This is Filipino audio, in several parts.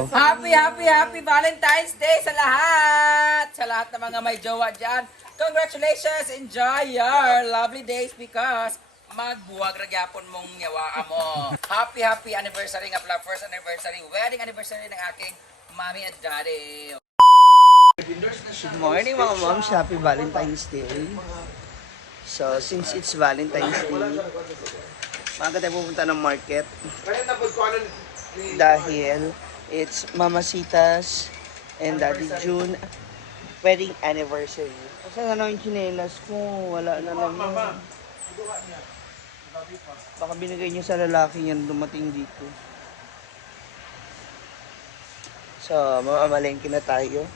Happy Valentine's Day sa lahat! Sa lahat ng mga may jowa dyan. Congratulations! Enjoy your lovely days because magbuwag ragyapon mong yawa mo. Happy anniversary nga pala. First anniversary, wedding anniversary ng aking mommy at daddy. Good morning mga moms, happy Valentine's Day. So, since it's Valentine's Day, maaga tayo pupunta ng market. Dahil it's Mama Sita's and Daddy June wedding anniversary. Kasi nga yung chinelas ko, wala na naman. Baka binigay niyo sa lalaki yan dumating dito. So, mamamalengke na tayo.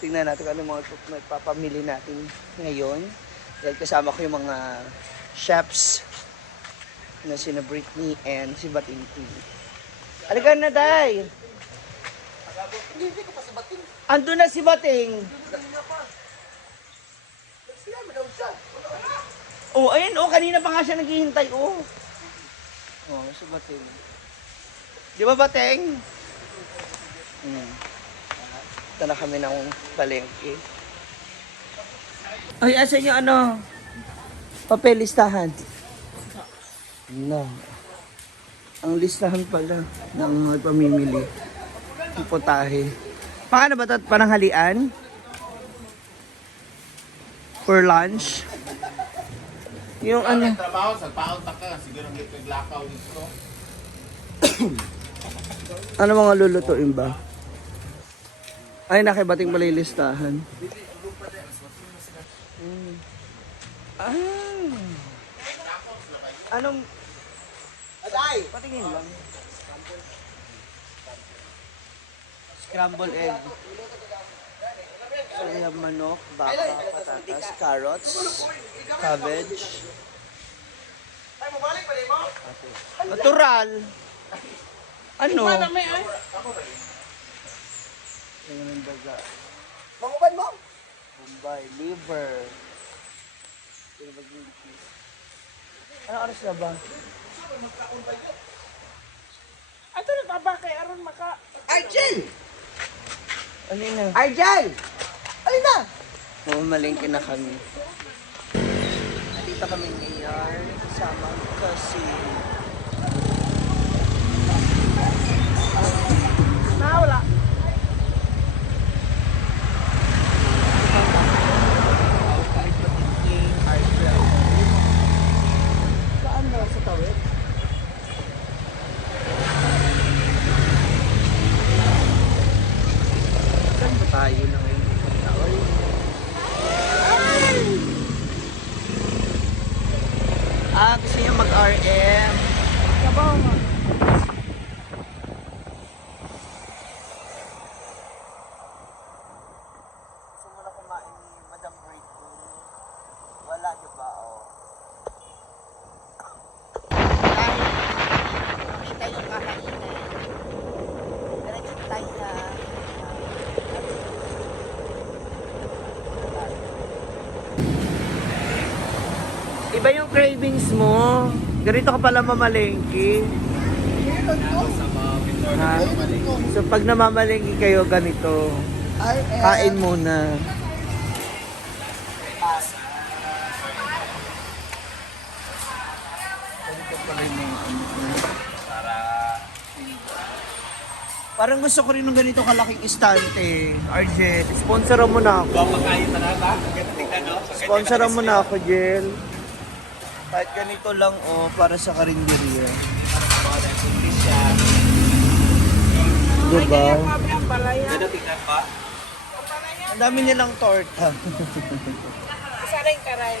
Tingnan natin kung ano mga papamili natin ngayon. Dahil kasama ko yung mga chefs na sina Britney and si Batinti. Alikan na, Day! Hindi ko pa si Bating. Ando na si Bating. Oh, ayun, oh, kanina pa nga siya naghihintay, oh. Oh, si Bating. Di ba, Bating? Ito na kami ng palengke. Ay, asan yung ano? Papel listahan. No. Ang listahan pala ng mga pamimili. Ang potahe. Paano ba ito? Pananghalian? For lunch? Yung ano? Trabaho sa paon ta ka siguro ng naglakaw dito. Ano mga lulutuin ba? Ay, nakibating pala yung listahan. Anong... Aday! Patingin lang. Scrambled egg. So, we have manok, baka, patatas, carrots, cabbage. Natural. Ano? Tingnan ng daga. Manguban mo? Bombay, liver. Ano oras na ba? Ato na taba kay aron maka... Arjel! Ano yun na? Arjel! Alin na? Mamalingkin na kami. Nandito kami ngayon. Kasama ko si... Nawala. Saan ba? Sa tawid? Saan ba tayo na ngayon? Gusto niya mag-RM. Kabaw mo. Gusto mo na kumain ni Madam Britney. Wala, diba? Oh. Dahil tayo kakainin. Diretso tayo na iba yung cravings mo. Ganito ka pala mamalengke. Ha? So pag namamalengke kayo ganito, kain muna. Parang gusto ko rin ng ganito kalaking istante. Arjel, sponsoran mo na ako. Papakain na ba? Tingnan no. Sponsoran mo na ako, Jel. Kahit ganito lang, oh, para sa karinderya. Diba? Ganda tingnan ba? Ang dami nilang torta. Saring karay.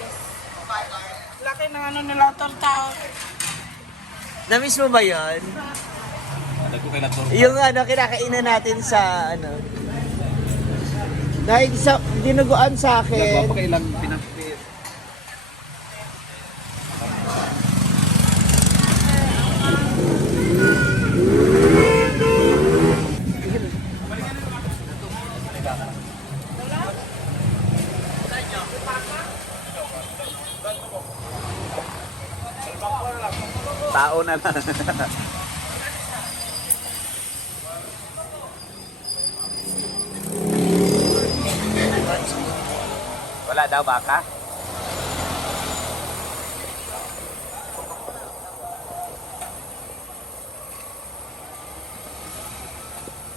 Laki ng ano nila torta. Namiss mo ba yun? Nagko kay Lator. Yung ano, kinakainan natin sa ano. Dahil sa dinuguan sa akin. Papakailang pinapit. Tao na lang. Wala daw baka?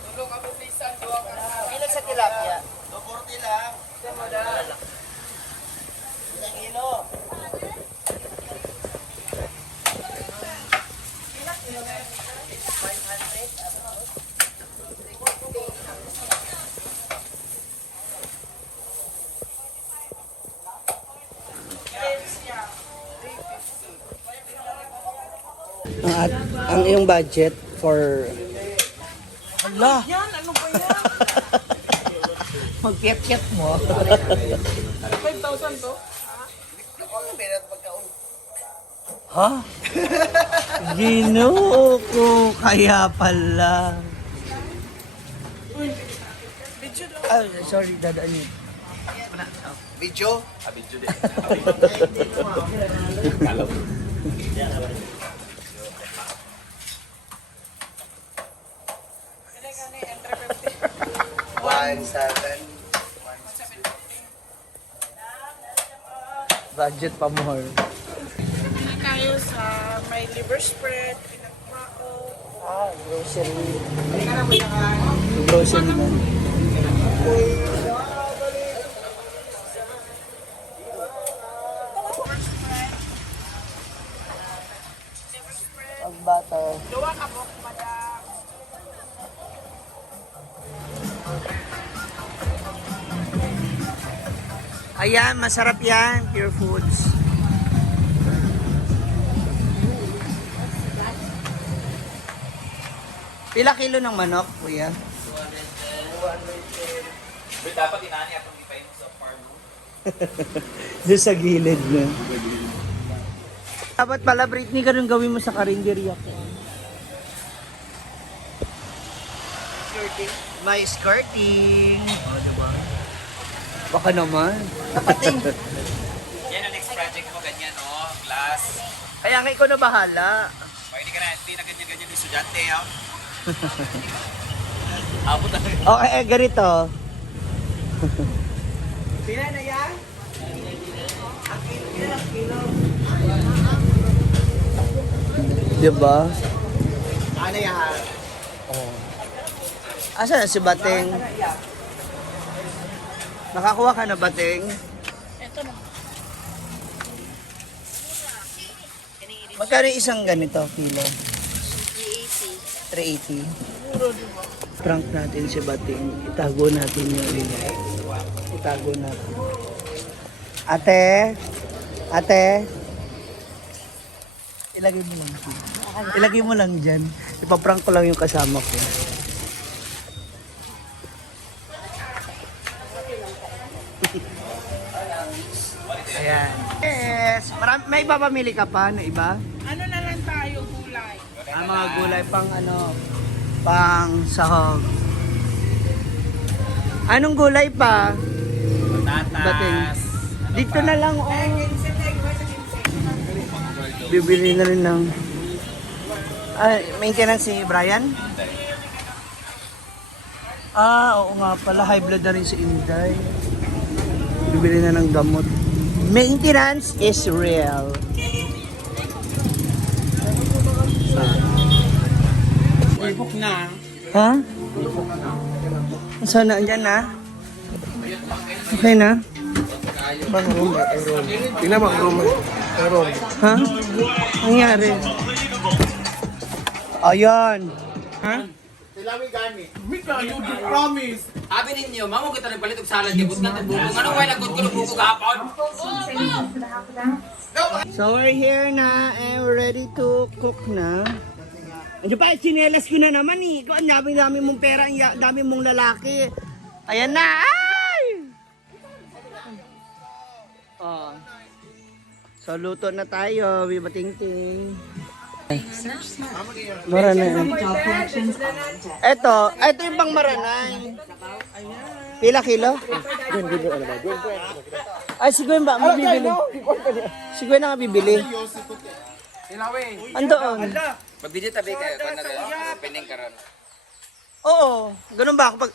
Tulong ako bisan, duwa ka na. Ilan sa tilapia? 240 lang. Ilang kilo? Ang iyong budget for... Hala! Yan, ano ba yan? Mag-kit-kit mo. 5,000 to? Ha? Ginoo ko, kaya pala. Ah, sorry, dadaan yun. Video? Video din. Kalaw. 1,700. Budget pa more. Pili tayo sa may liver spread, pinagmao. Ah, grocery. Grocery na. Ang bata. Duwa ka po, madam. Ayan, masarap yan. Pure Foods. Pila kilo ng manok, kuya? Dapat inani atong ipain mo sa farm room. Doon sa gilid na. Dapat pala, Britney, ganun gawin mo sa karinderya ko. Skirting. May skirting. O, diba? Baka naman. Kapating. Yan ang next project mo, ganyan, oh. Glass. Kaya nga ikaw na bahala. Pwede ka na, hindi na ganyan-ganyan yung estudyante, ha? Abot na. Okay, ganito. Pila na yan? Diba? Ano yan? Asa na si Bating? Nakakuha ka na, Bating? Ito na. Magkano isang ganito, kilo? 380. 380. Prank natin si Bating. Itago natin yung itago natin. Ate? Ate? Ilagay mo lang dyan. Ilagay mo lang dyan. Ipaprank ko lang yung kasama ko. Ayan. Yes! May papamili ka pa na iba? Ano na lang tayo, gulay? Ang mga gulay pang ano, pang sahog. Anong gulay pa? Bating. Patatas. Dito na lang, oh. Bibili na rin ng... maintenance si Brian? Oo nga pala. High blood na rin si Inday. Bibili na ng gamot. Maintenance is real. Ibok na. Ha? Sana andyan na? Okay na? Tingnan mo, room. Ha? Nangyari? Ayan. Ha? Abi ninyo, mamo kita nang palit og salad kay butngat ang bukog. Ano way nagkot ko ng bukog hapon? So we're here na and we're ready to cook na. Andiyo pa, sinelas ko na naman eh. Ikaw, ang dami mong pera, ang dami mong lalaki. Ayan na! Ay! Oh. So luto na tayo, Viva Ting Ting. Maranay. Ito yung pang maranay. Pila kilo? Ay, si Gwen ba? Mabibili. Si Gwen na nga bibili. Andoon. Magbidyo tabi kayo kana rin. Pining karon. Oo, ganun ba? Kapag...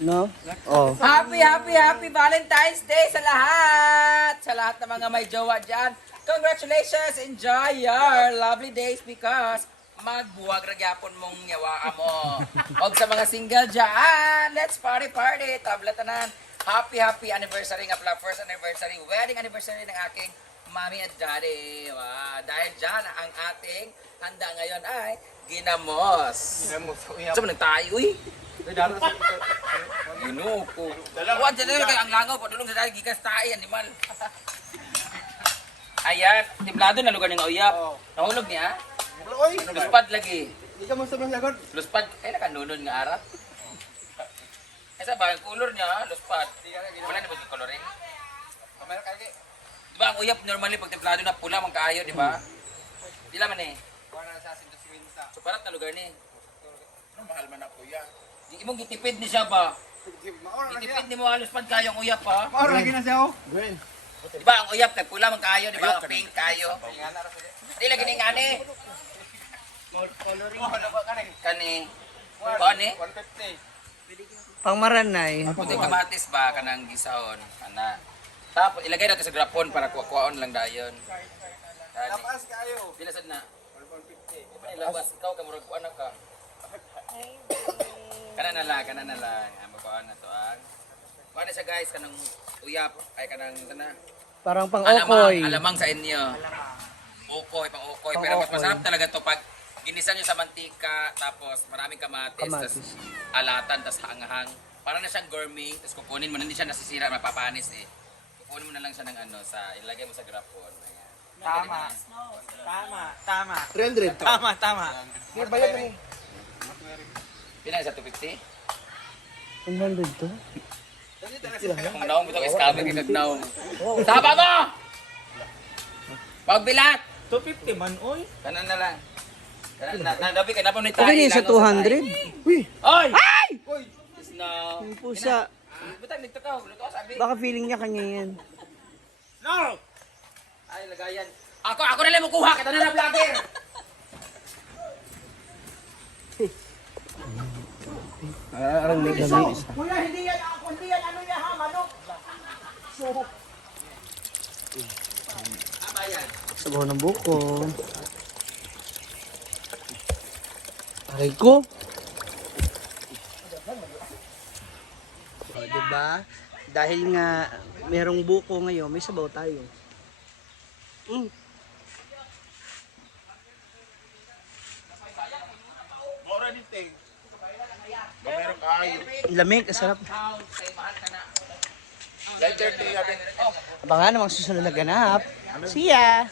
No? Oh. Happy Valentine's Day sa lahat! Sa lahat ng mga may jowa dyan. Congratulations! Enjoy your lovely days because magbuwag ra gyapon mong yawa mo. Og sa mga single dyan, let's party! Tabletanan. Happy anniversary nga pala. First anniversary, wedding anniversary ng aking mommy at daddy. Wow. Dahil dyan, ang ating handa ngayon ay ginamos. Saan mo nagtayo eh? Ginoo ko. Huwag dyan kay ang langaw. Padulong sa dahil gigas tayo, animal. Ayan, timplado na lugar ng uyap. Nahulog niya? Luspad lagi. Luspad, kaya nakanunod nga arap. Kaya ba, ang color niya, luspad. Wala na ba yung coloring? Diba ang uyap normally pag templado na pula, mang kaayo, di ba? Di laman eh. So parat na lugar ni. Mahal man ako yan. Di imong gitipid ni siya ba? Gitipid ni mo ang luspad kayo ang uyap pa. Di ba ang uyap kay pula, mang kaayo, di ba? Ang pink kayo. Di lagi ni ngani. Kani. Kani? Pangmaranay. Puti kamatis ba kanang gisahon ana. Tapos ilagay natin sa grapon para kuha-kuhaon lang dayon. Lapas kayo. Pila sad na? 150. Ay labas ikaw ka murag kuan ka. Kana na lang. Amo kuan na to ang. Kuan na siya guys kanang uyap ay kanang tana. Parang pang-okoy. Alamang sa inyo. Pang-okoy. Pero mas masarap talaga to pag ginisan nyo sa mantika, tapos maraming kamatis, tapos alatan, tapos hanghang. Para na siyang gourmet, tapos kukunin mo, hindi siya nasisira, mapapanis eh. Kukunin mo na lang siya ng ano, ilagay mo sa grapon. Ayan. Tama. 300. Tama. May bayad na eh. Pinay sa 250? 100 to? Kung naong mo ito, iskabe kay kagnaong. Saba mo! Pagbilat! 250 man, oy. Kanan na lang. Nadabi ka na pa nito. Okay na yun sa 200? Uy! Oy! Oy! No. Yung pusa. Butang nito ka, luto ka sabi. Baka feeling niya kanya yan. No! Ay, lagayan. Ako na lang makuha, kita na na vlogger. Arang may gabi isa. Kuya, hindi yan ano yan ha, manok. Sabaw ng buko. Aray ko. O, diba? Dahil nga merong buko ngayon, may sabaw tayo. Lamig, kasarap. Abangan namang susunod na ganap. See ya!